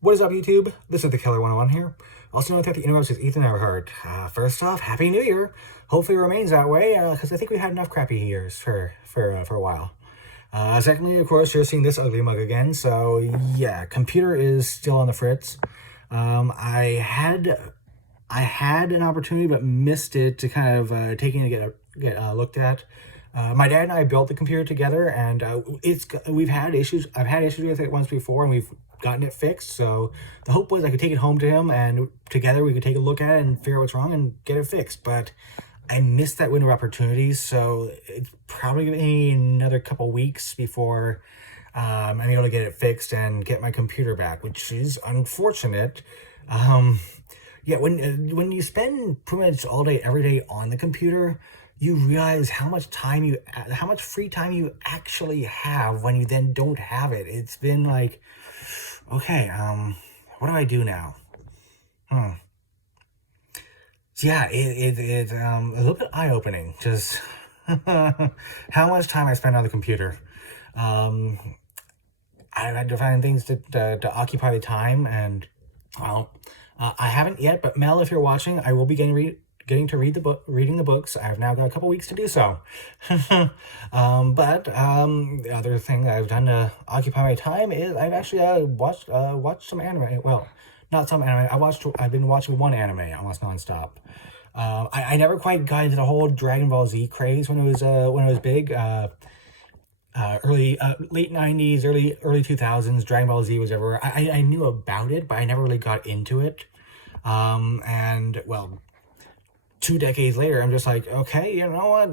What is up, YouTube? This is the Killer 101 here. Also known throughout the universe as Ethan Everhart. First off, Happy New Year. Hopefully it remains that way, because I think we had enough crappy years for a while. Secondly, of course, you're seeing this ugly mug again, so yeah, computer is still on the fritz. I had an opportunity but missed it to kind of taking to get looked at. My dad and I built the computer together, and we've had issues. I've had issues with it once before, and we've gotten it fixed. So the hope was I could take it home to him, and together we could take a look at it and figure out what's wrong and get it fixed. But I missed that window of opportunities, so it's probably going to be another couple weeks before I'm able to get it fixed and get my computer back, which is unfortunate. Yeah, when you spend pretty much all day, every day on the computer, you realize how much free time you actually have when you then don't have it. It's been like, okay, what do I do now? So yeah, it's a little bit eye-opening, just how much time I spend on the computer. I've had to find things to occupy the time, and well, I haven't yet, but Mel, if you're watching, I will be getting to reading the books. I've now got a couple weeks to do so. But the other thing I've done to occupy my time is I've actually watched some anime. Well, not some anime. I've been watching one anime almost nonstop. I never quite got into the whole Dragon Ball Z craze when it was big. Late 90s, early 2000s, Dragon Ball Z was everywhere. I knew about it, but I never really got into it. And well, 2 decades later, I'm just like, okay, you know what?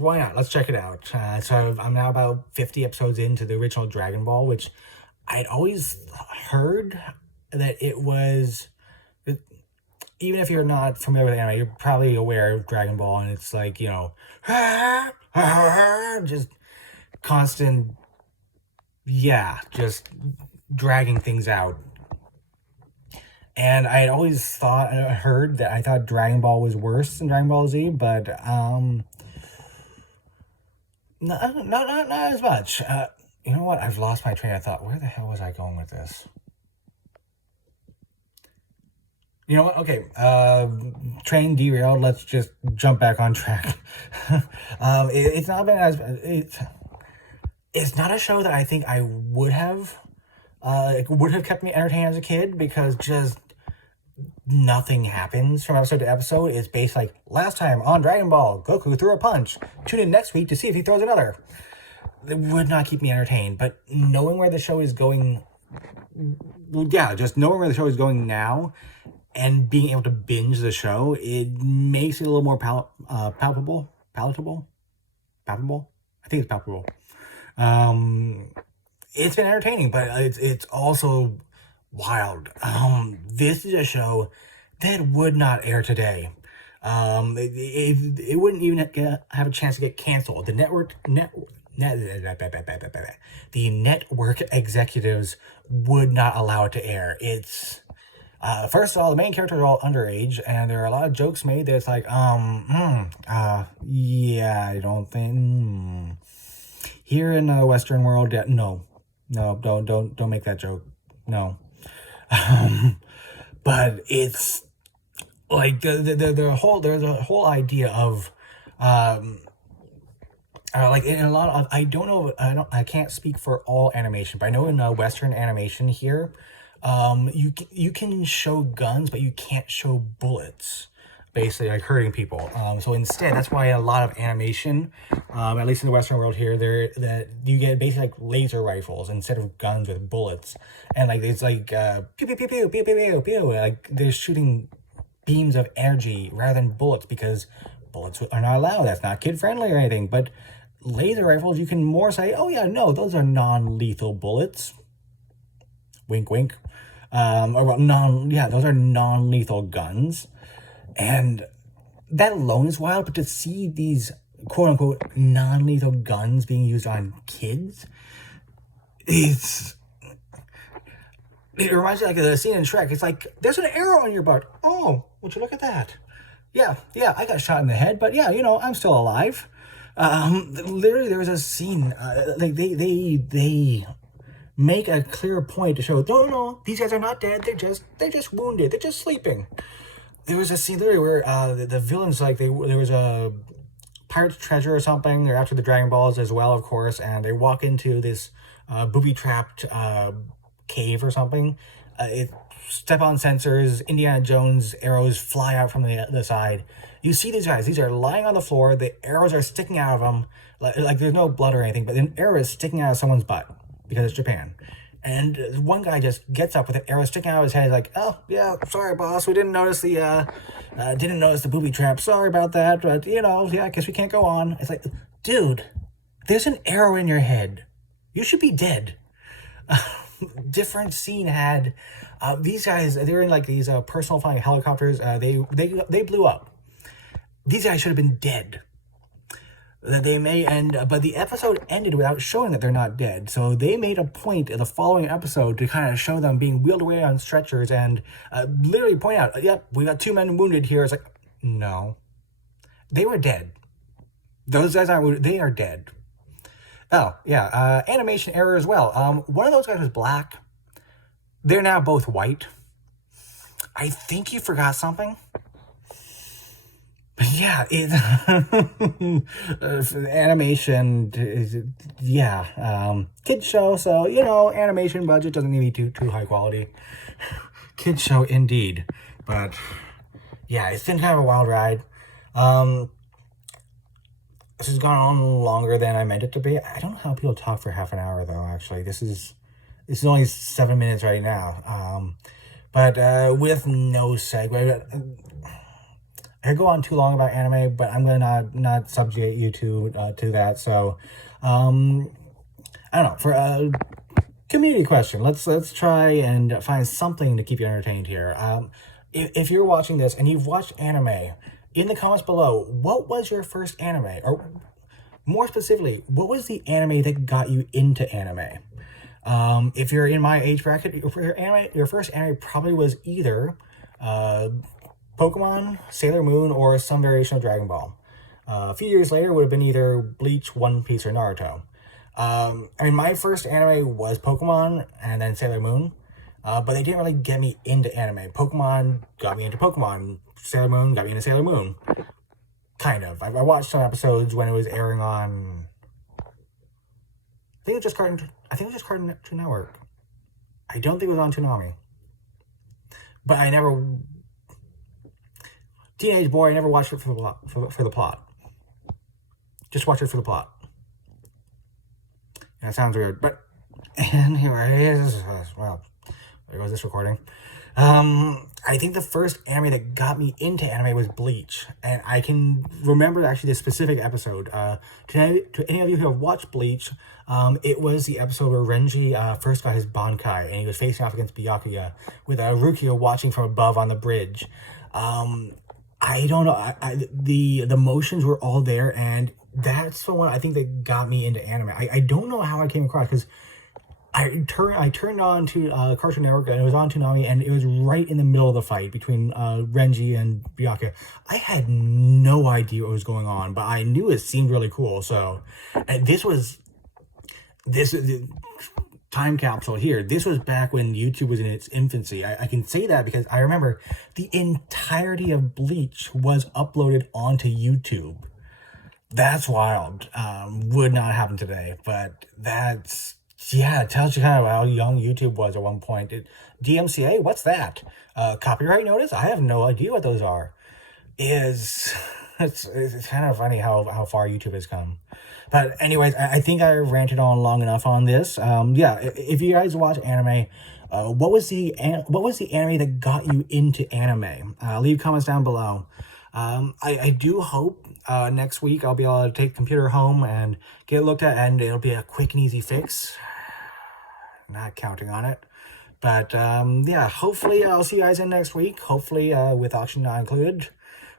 Why not? Let's check it out. So I'm now about 50 episodes into the original Dragon Ball, which I'd always heard that it was. Even if you're not familiar with anime, you're probably aware of Dragon Ball, and it's like, you know, just constant, yeah, just dragging things out. And I had always heard that I thought Dragon Ball was worse than Dragon Ball Z, but not as much. You know what? I've lost my train of thought. Where the hell was I going with this? You know what? Okay, train derailed. Let's just jump back on track. It's not been as it's not a show that I think I would have. It would have kept me entertained as a kid, because just nothing happens from episode to episode. It's based like, last time on Dragon Ball, Goku threw a punch. Tune in next week to see if he throws another. It would not keep me entertained, but knowing where the show is going, yeah, just knowing where the show is going now, and being able to binge the show, it makes it a little more palatable. I think it's palpable. It's been entertaining, but it's also wild. This is a show that would not air today. It wouldn't even have a chance to get canceled. The network executives would not allow it to air. It's first of all, the main characters are all underage, and there are a lot of jokes made that's like, yeah, I don't think here in the Western world, no, don't make that joke, no. But it's like there's a whole idea of like in a lot of, I can't speak for all animation, but I know in Western animation here, you can show guns, but you can't show bullets, basically, like hurting people. So instead, that's why a lot of animation, at least in the Western world here, that you get basically like laser rifles instead of guns with bullets, and like it's like pew pew pew pew pew pew pew pew, like they're shooting beams of energy rather than bullets, because bullets are not allowed. That's not kid friendly or anything. But laser rifles, you can more say, oh yeah, no, those are non-lethal bullets. Wink, wink. Or well, those are non-lethal guns. And that alone is wild, but to see these quote-unquote non-lethal guns being used on kids, it reminds me like of the scene in Shrek. It's like, there's an arrow on your butt. Oh, would you look at that? Yeah, I got shot in the head, but yeah, you know, I'm still alive. Literally, there was a scene, like they make a clear point to show, no, no, these guys are not dead. They're just wounded. They're just sleeping. There was a scene there where the villains, like, there was a pirate's treasure or something. They're after the Dragon Balls as well, of course, and they walk into this booby-trapped cave or something. It step on sensors, Indiana Jones arrows fly out from the side. You see these guys, these are lying on the floor, the arrows are sticking out of them, like there's no blood or anything, but an arrow is sticking out of someone's butt, because it's Japan. And one guy just gets up with an arrow sticking out of his head, like, oh, yeah, sorry, boss, we didn't notice the booby trap, sorry about that, but, yeah, I guess we can't go on. It's like, dude, there's an arrow in your head. You should be dead. Different scene had these guys. They were in like these personal flying helicopters. They blew up. These guys should have been dead. They may end, but the episode ended without showing that they're not dead. So they made a point in the following episode to kind of show them being wheeled away on stretchers and literally point out, yep, we got 2 men wounded here. It's like, no, they were dead. Those guys aren't wounded. They are dead. Oh, yeah, animation error as well. One of those guys was black. They're now both white. I think you forgot something. But yeah, animation is, yeah, kids show, so, animation budget doesn't need to be too high quality. Kids show indeed. But yeah, it's been kind of a wild ride. This has gone on longer than I meant it to be. I don't know how people talk for half an hour though, actually. This is only 7 minutes right now. But with no segue, I could go on too long about anime, but I'm gonna not subjugate you to that. So I don't know, for a community question, let's try and find something to keep you entertained here. If you're watching this and you've watched anime, in the comments below, what was your first anime? Or more specifically, what was the anime that got you into anime? If you're in my age bracket, your first anime probably was either Pokemon, Sailor Moon, or some variation of Dragon Ball. A few years later, it would have been either Bleach, One Piece, or Naruto. My first anime was Pokemon and then Sailor Moon. But they didn't really get me into anime. Pokemon got me into Pokemon. Sailor Moon got me into Sailor Moon. Kind of. I watched some episodes when it was airing on... I think it was just Cartoon Network. I don't think it was on Toonami. But I never... Teenage boy, I never watched it for the plot. Just watch it for the plot. That sounds weird, but... Anyways, well... There goes this recording. I think the first anime that got me into anime was Bleach, and I can remember actually this specific episode. To any of you who have watched Bleach, it was the episode where Renji first got his Bankai, and he was facing off against Byakuya, with Rukia watching from above on the bridge. I don't know, the emotions were all there, and that's the one I think that got me into anime. I don't know how I came across, because I turned on to Cartoon Network, and it was on Toonami, and it was right in the middle of the fight between Renji and Byakuya. I had no idea what was going on, but I knew it seemed really cool. So, and this time capsule here. This was back when YouTube was in its infancy. I can say that because I remember the entirety of Bleach was uploaded onto YouTube. That's wild. Would not happen today, but that's... Yeah, it tells you kind of how young YouTube was at one point. DMCA, what's that? Copyright notice? I have no idea what those are. It's kind of funny how far YouTube has come. But anyways, I think I ranted on long enough on this. Yeah, if you guys watch anime, what was the anime that got you into anime? Leave comments down below. I do hope next week I'll be able to take the computer home and get it looked at, and it'll be a quick and easy fix. Not counting on it. But yeah, hopefully I'll see you guys in next week. Hopefully with auction not included.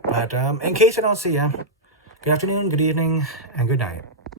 But in case I don't see you, good afternoon, good evening, and good night.